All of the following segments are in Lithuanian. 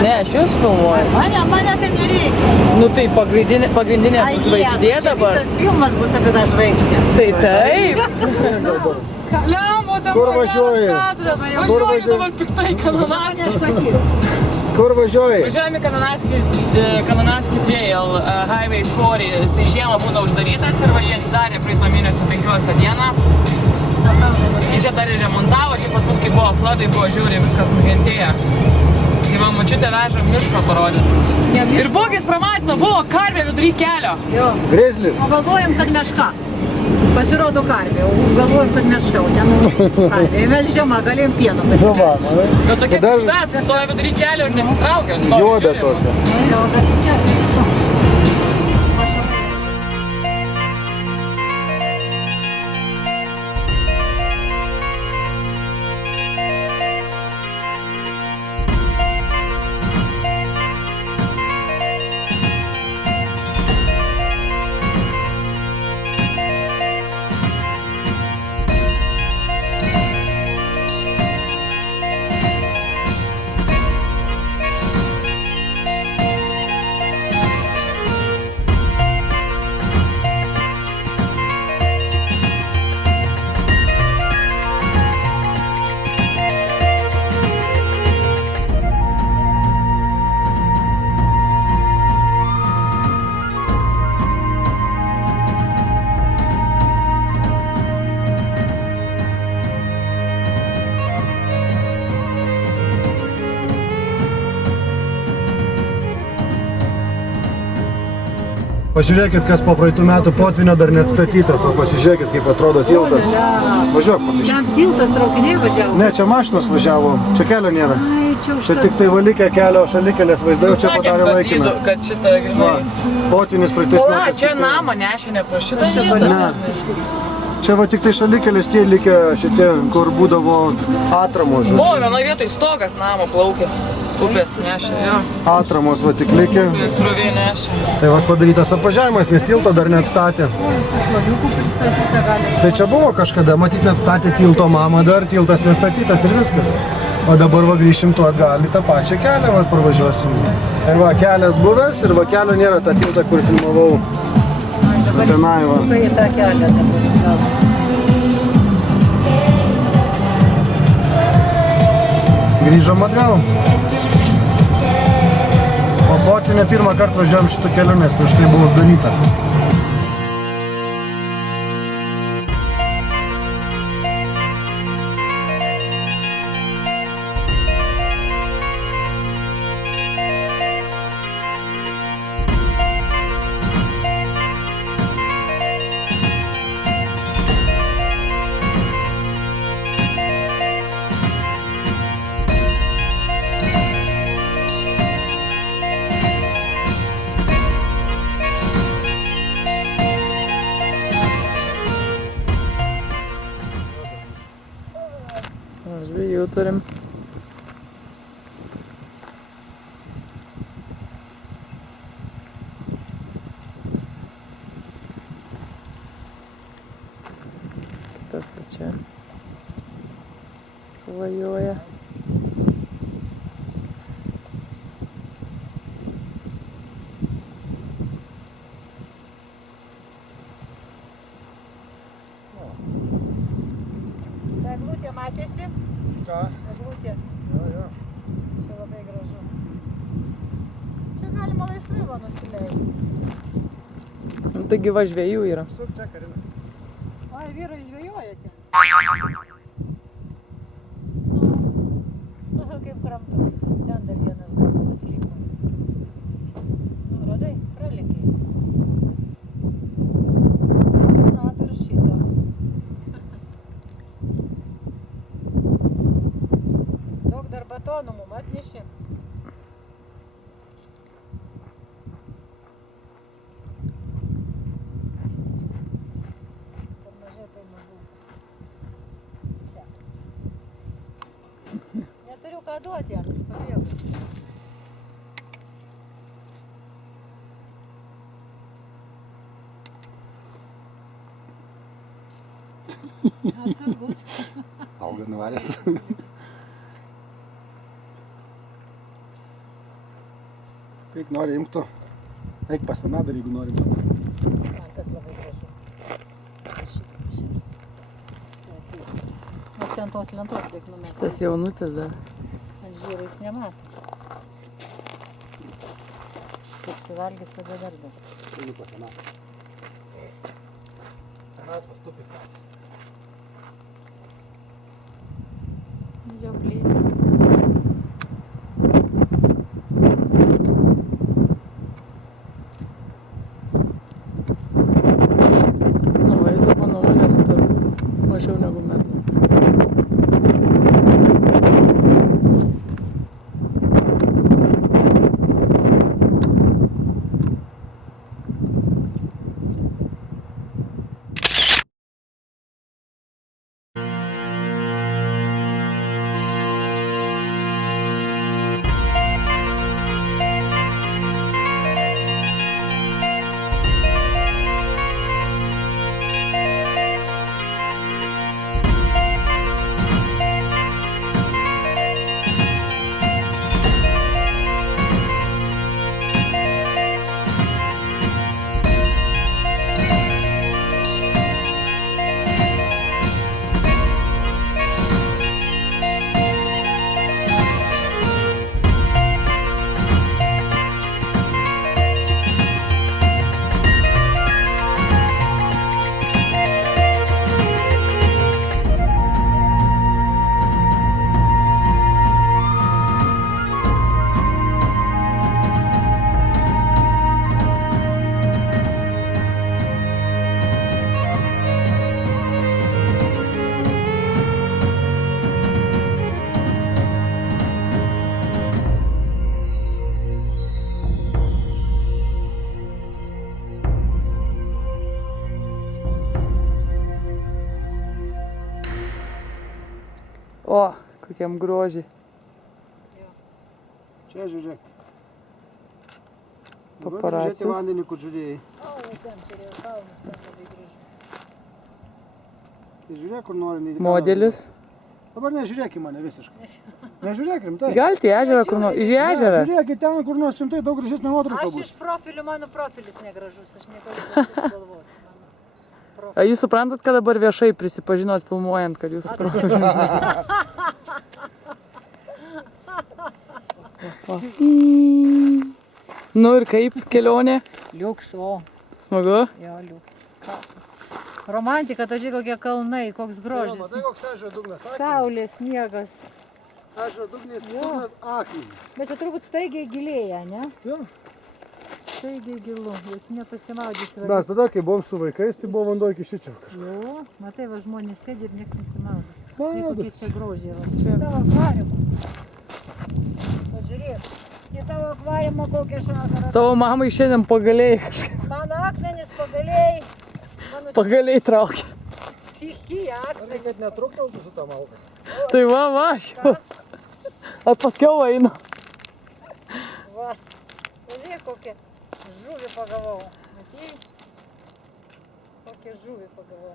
Ne, aš jūs filmuoju. Mane tai nereikia. Nu tai pagrindinė žvaigždė dabar. Visas filmas bus apie tą žvaigždę. Tai taip. Kur važiuoji? Važiuoju dabar piktai Kananaskį. Kur važiuoji? Važiuojame Kananaskį trail, Highway 4. Jisai žiemą būna uždarytas ir va jie atidarė praeitą mėnesio 15 dieną. Jie čia dar ir remontavo, čia pas mus kai buvo flodai, buvo žiūri, viskas nukentėjo. Kai man močiutė veža miško parodyti. Ir bogis pramasino, buvo karvė vidury kelio. Jo. Grizlis. O galvojam, kad meška. Pasirodo karvė, o galvojam, kad meška. O ten karvė. Vėl žiema, galėjom pieno pasidaryti. Nu tokia kita, atsistoja vidury kelio ir nesitraukia. Juoda tokia. Pasižiūrėkit, kas po praeitų metų potvinio dar net statytas, o pasižiūrėkit, kaip atrodo tiltas. Važiuok pamiškis. Ten tiltas traukiniai važiavo. Ne, čia mašinos važiavo, čia kelio nėra. Ai, Čia tik tai valikė kelio šalikelės vaizdai, čia padarė laikiną. Kad šitą grinai. Potvinis praeitais O, metais. čia namą nešė ne pro šitą vietą. Ne. Čia va tik tai šalikelės tie likę šitie, kur būdavo atramos. Buvo vienoje vietoje stogas namo plaukė. Upės nešė, jo. Atramos va tik likę. Srovė nešė. Tai va padarytas apvažiavimas, nes tilto dar net statė. Tai čia buvo kažkada, matyt, net statė tilto mamą dar, tiltas nestatytas ir viskas. O dabar va grįšim tuo atgal į tą pačią kelią, va parvažiuosim. Ir va kelias buvęs ir va kelio nėra tą tiltą, kur filmavau. Tenai va. Kai į tą kelią dabar. Grįžom atgal. O potvinio pirmą kartą važiuojam šitų kelių, nes prieš tai buvo uždarytas. Žvejų turim. Kitas va čia klajoja. Eglutė matėsi? Ką? Eglutė. Jo. Čia labai gražu. Čia galima laisvai va nusileisti. Nu, taigi va žvejų yra. Suk čia, Karina. Oi, vyrai žvejojate. Kaip kramtu. Ten dar vienas gabalas liko. Nu, radai, pralėkiai. Rado ir šito. Daug dar batonų mum atnešė. Per mažai paima bulkas. Čia. Neturiu ką duoti jam, jis pabėgo. Atsargus. Auga nuvaręs. Kaip nori imk tu. Eik pas aną dar, jeigu nori. Man tas labai gražus. O čia ant tos lentos reik numetti. Šitas jaunutis dar. Ant žiūro jis nemato. Kaip suvalgys, tada dar daug. Einu pas aną. Anas pastupė. Žioplys. Nu, vaizdas mano manęs per mažiau negu metrą. O, kokiam grožiai. Čia žiūrėk. Paparacis. Žiūrėti vandenį, kur žiūrėjai. O, ten čia jau kalnas, ten labai gražu. Tai žiūrėk, kur nori. Modelis. Dabar nežiūrėk į mane visiškai. Nežiūrėk rimtai. Galite į ežerą kur nors. Į ežerą. Žiūrėk į ten, kur nors rimtai, daug gražesnė nuotrauka Aš bus. iš profilių, mano profilis negražus, aš niekada galvos. A jūs suprantat, kad dabar viešai prisipažinot filmuojant, kad jūsų profilį. Nu ir kaip kelionė? Liuks, o. Smagu? Jo, liuks. Romantika, tačiau kokie kalnai, koks grožis. Matai, koks ežero dugnas akmenis. Saulė, sniegas. Ežero dugnas akmenis. Bet čia turbūt staigiai gilėja, ne? Jo. Staigiai gilu, jūs nepasimaudysi. Mes tada, kai buvom su vaikais, tai buvo vanduo iki šičio. Jo, matai, va žmonės sėdi ir niekas nesimaudo. Tai kokie Maudosi. čia grožiai, va. Čia tavo akvariumą. Pažiūrėk, į tavo akvariumą kokią šakarą. Tavo mamai šiandien pagaliai kažkaip. Mano akmenis pagaliai. Mano Pagaliai traukia. stichija akmenis. Reikia netrukteltų su tą malką. Tai va, jau. Atokiau einu. Va, pažiūrėk kokią žuvį pagavau. Matei? Kokią žuvį pagavau.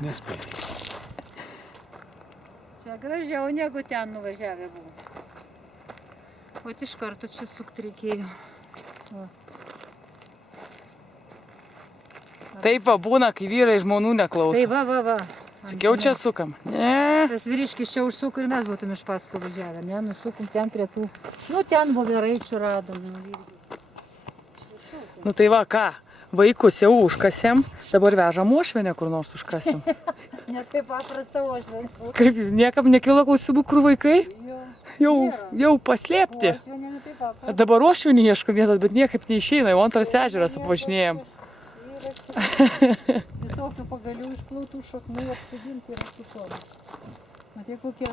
Nespėjai. Čia gražiau negu ten nuvažiavę buvo. O iš karto čia sukti reikėjo. Va. Taip va būna, kai vyrai žmonų Tai neklauso. va. Sakiau, čia sukam. Ne. Tas vyriškis čia užsuko ir mes būtum iš paskui važiavę, ne? Nusukom ten prie tų. Nu, ten voveraičių radom. Nu tai va, ką? Vaikus jau užkasėm, dabar vežam uošvienę kur nors užkasim. Ne taip paprasta uošvienė. Kaip niekam nekilo klausimų, kur vaikai? Jo, Jau paslėpti. uošvienė ne taip paprasta. Dabar uošvienį ieško vietos, bet niekaip neišeina, jau antras ežeras apvažinėjom. Visokių pagalių išplautų šaknų apsidinti ir apsikorų. Matai kokie.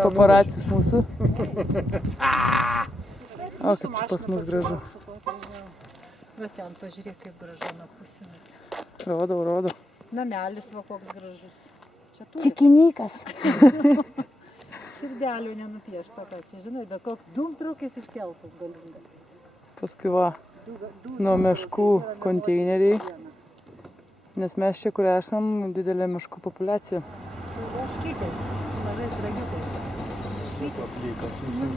Paparacis mūsų. O, kaip čia pas mus gražu. Bet ten pažiūrėk, kaip gražu napusinat. Rodau. Namelis va koks gražus. Čia turi. Cikinykas. Širdelių nenupiešta, ką čia, žinai, bet koks dūmtraukis iškeltas galingas. Paskui va, nuo meškų konteineriai. Nes mes čia, kur esam, didelė miškų populiacija. Ožkytės, su mažais ragiukais.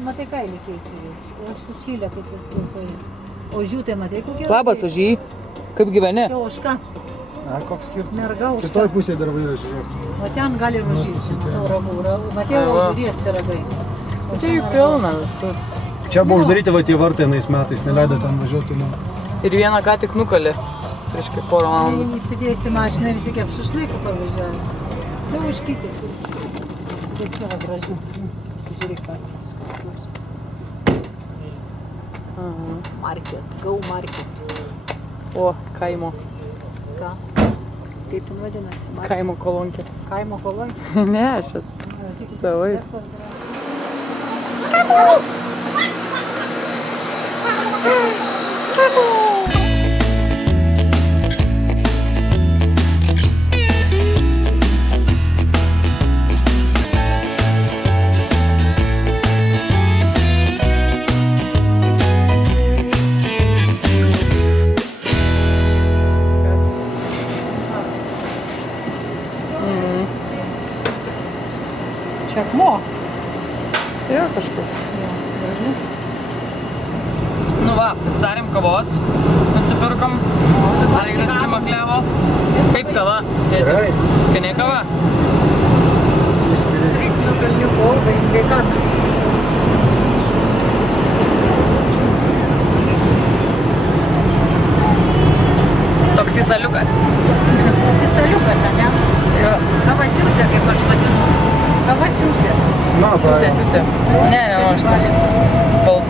Matai, kailį keičia vis. O šilė kaip vis trumpai. Ožiutai, matai, kokie? Labas, Ožy. Kaip gyveni? Čia ožka. A, koks skirtumas? Merga ožka. Kitoj pusėje dar vaira žiūrėk. O ten gali rožys. Matau ragų. Matėjau Ai, va. ožries tie ragai. Čia jų pilna visur. Čia buvo uždaryti va tie vartai anais metais, neleido ten važiuoti. Nu. Ir vieną ką tik nukalė. Prieš kaip porą valandų. Įsidėjusi mašiną ir visi kaip šašlykų pavažiavę. Čia ožkytės. Tai čia va gražu. Pasižiūrėk patys. Market. Go market. O, kaimo. Ką? Kaip ten vadinasi? Kaimo kolonkė. Kaimo koloj. Ne, šit. Savaip. Čia akmuo. Jo, kažkas. Gražu. Nu va, pasidarėm kavos. Nusipirkom. Algirdas primakliavo. Kaip kava? Gerai. Skaniai kava? Striklių kalniukų augai sveikatą. Toks įsaliukas. Sisaliukas, ne? Jo. Kavasiusė, kaip aš vadinu. Kavasiusė. Na, Siusė. Ne, aš tą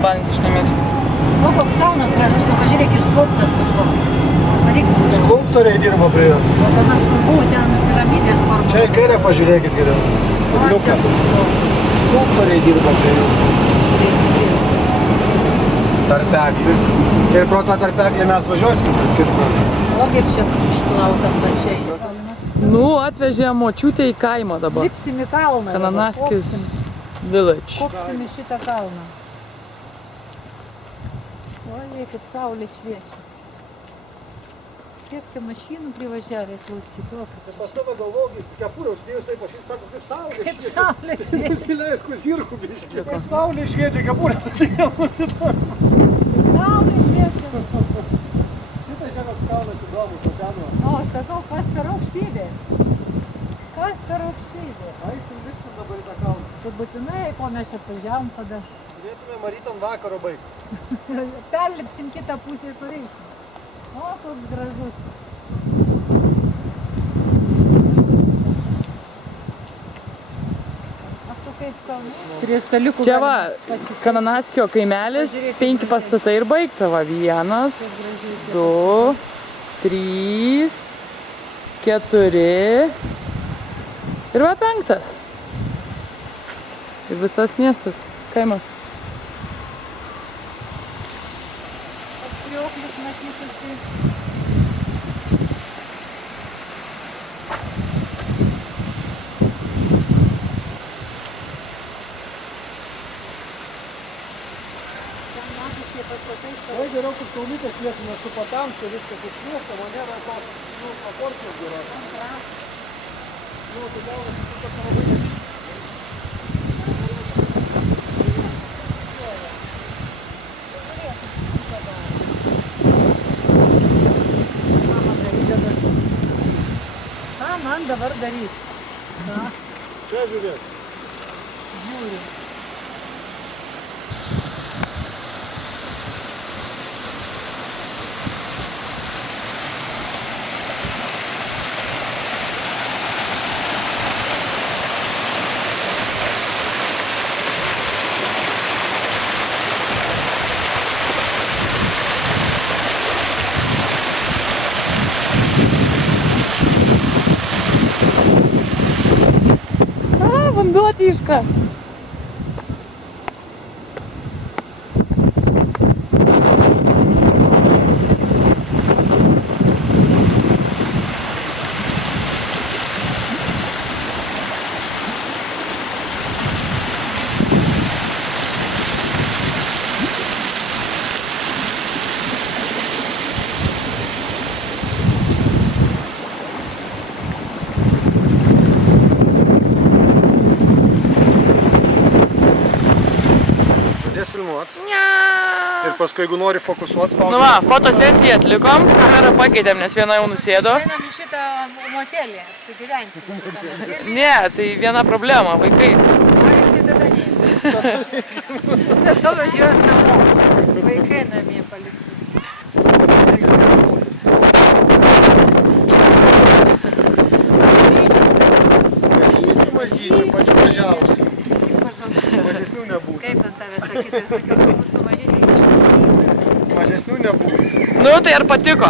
balinti aš nemėgstu. O koks kalnas gražus, o pažiūrėk, išskulptas kažkoks. Varyk. Skulptoriai dirba prie jo. O gana svarbu, ten piramidės svarbu. Čia į kairę pažiūrėkit geriau. Liuka. Skulptoriai dirba prie jo. Tarpeklis. Ir pro tą tarpeklį mes važiuosim, kitko. O kaip čia išplauta plačiai. Nu, atvežė močiutę į kaimą dabar. Lipsim į kalną. Kananaskis village. Kopsim į šitą kalną. Oi, kaip saulė šviečia. Kiek čia mašinų privažiavę, klausyk. Pastovą galvoju, kepurę uždėjus taip, aš jums sakau, kaip saulė Kaip saulė šviečia. Nusileisk zirkų biškį. Kaip saulė šviečia, kepurę pasikėlusi. Saulė šviečia. Šitai žemės kalnas įdomus, tokiano. O, aš sakau, kas per aukštybė? Kas per aukštybė? Aisim, lipsim dabar į tą kalną. Tai būtinai, ko mes čia pažiavom tada. Turėtume marytam vakaro baigti. Perlipsim kitą pusę ir pareisim. O, koks gražus. A tu kaip kalnų? Prie staliukų Čia va, galima pasisėsti. Kananaskio kaimelis, 5 pastatai ir baigta. Va, 1, 2, 3, 4 ir va 5. Ir visas miestas, kaimas. Krioklis matytųsi. Ten matosi tie pastatai. Oi, geriau, kad saulutės šviesime su patamsiu, viskas iššviesta, o nėra tos proporcijos geros. Nu, tai gaunasi, kad labai nevyšta. Ką man dabar daryti? Čia žiūrėk. Žiūri. Vanduo tyška. paskui jeigu nori fokusuoti, spaudai. Nu va, fotosesiją atlikom, kamerą pakeitėm, nes viena jau nusėdo. Einam į šitą motelį, apsigyvensim šitą motelį. Ne, tai viena problema, vaikai. Ai, tai tada ne. Tada važiuojam namo. Vaikai namie palikti. Mažyčių, pačių mažiausių. Mažesnių nebūtų. Kaip ant tavęs sakyti, sakiau, kad bus su mažyčiais išnaudingas. Mažesnių nebūtų. Nu, tai ar patiko?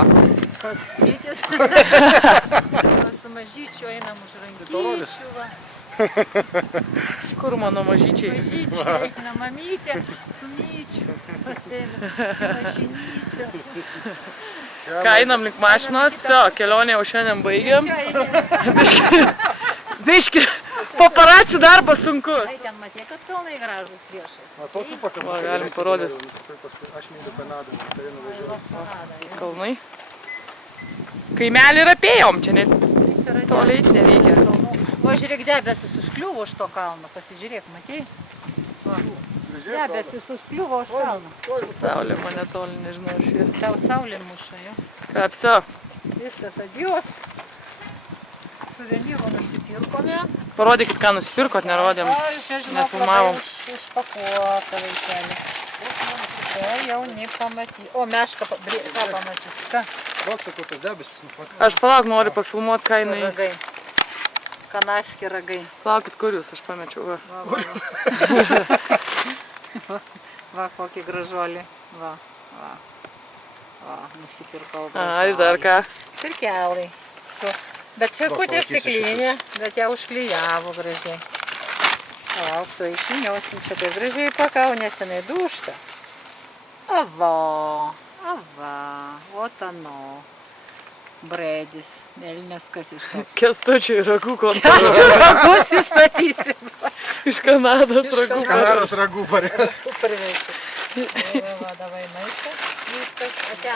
Pas vytis. Su mažyčiu einam už rankyčių. Va. Iš kur mano mažyčiai? Mažyčiai, eina mamytė, su myčiu. Mašinytė. Ką einam link mašinos, viso, kelionę jau šiandien baigiam. Biški, paparacių darbas sunkus. Ai, ten matė, kad kalnai gražus priešais. O tokių pakankamai. Va, galim parodyti. Aš myliu Kanadą, tai nuvažiuoju. Kalnai. Kaimelį ir apėjom, čia net toliai nereikia. O žiūrėk, debesis užkliuvo už to kalno, pasižiūrėk, matėjai? Debesis užkliuvo už kalno. Saulė mane toli, nežinau, šies. Tau saulė muša, jo. Ką, viso, Viskas, adios. Suvenyrų nusipirkome. parodykit, ką nusipirkot, nerodėm. Aš nežinau, Nefilmavom. labai užpakuota vaikelį. Tai jau nepamatys. O mešką, ką pamatys? Ką? Duok, sakau, tas debesis nufotkė. Aš palauk, noriu pafilmuot, ką jinai... Ragai. Kanaski ragai. Plaukit, kur jūs, aš pamečiau. Va. Va, kokį gražuolį. Va. Nusipirkau A, ir dar ką. Širkelai. Bet čia kutė stiklinė, bet ją užklijavo gražiai. Lauk, tu išiniosim čia taip gražiai pakau, nes jinai dūšta. Ava, ot ano. Bredis, mėlynas kas iš to. Kestučiai ragų kontaktas. Ragus įstatysim. Iš Kanados ragų. Kanados ragų parė. Parvešiu. Va, davai maišą. Viskas, ate.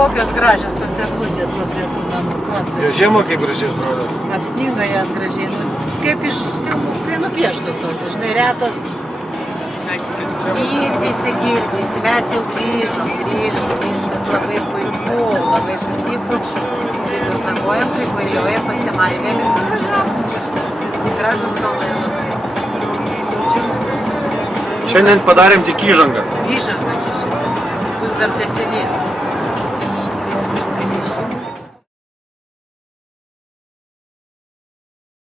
Kokios gražios tos eglutės prie tų namų krosų. Jo žiemą kaip gražiai atrodo. Apsninga jas gražiai. Kaip iš filmų, kai nupieštos tokios, žinai, retos. Girdisi, mes jau grįžom, viskas labai puiku, labai patiko. Tai tur nakojam, kai kvailioja, pasimaivėm. Gražus kalnai labai. Šiandien padarėm tik įžangą. Įžanga čia šitas. Bus dar tęsinys.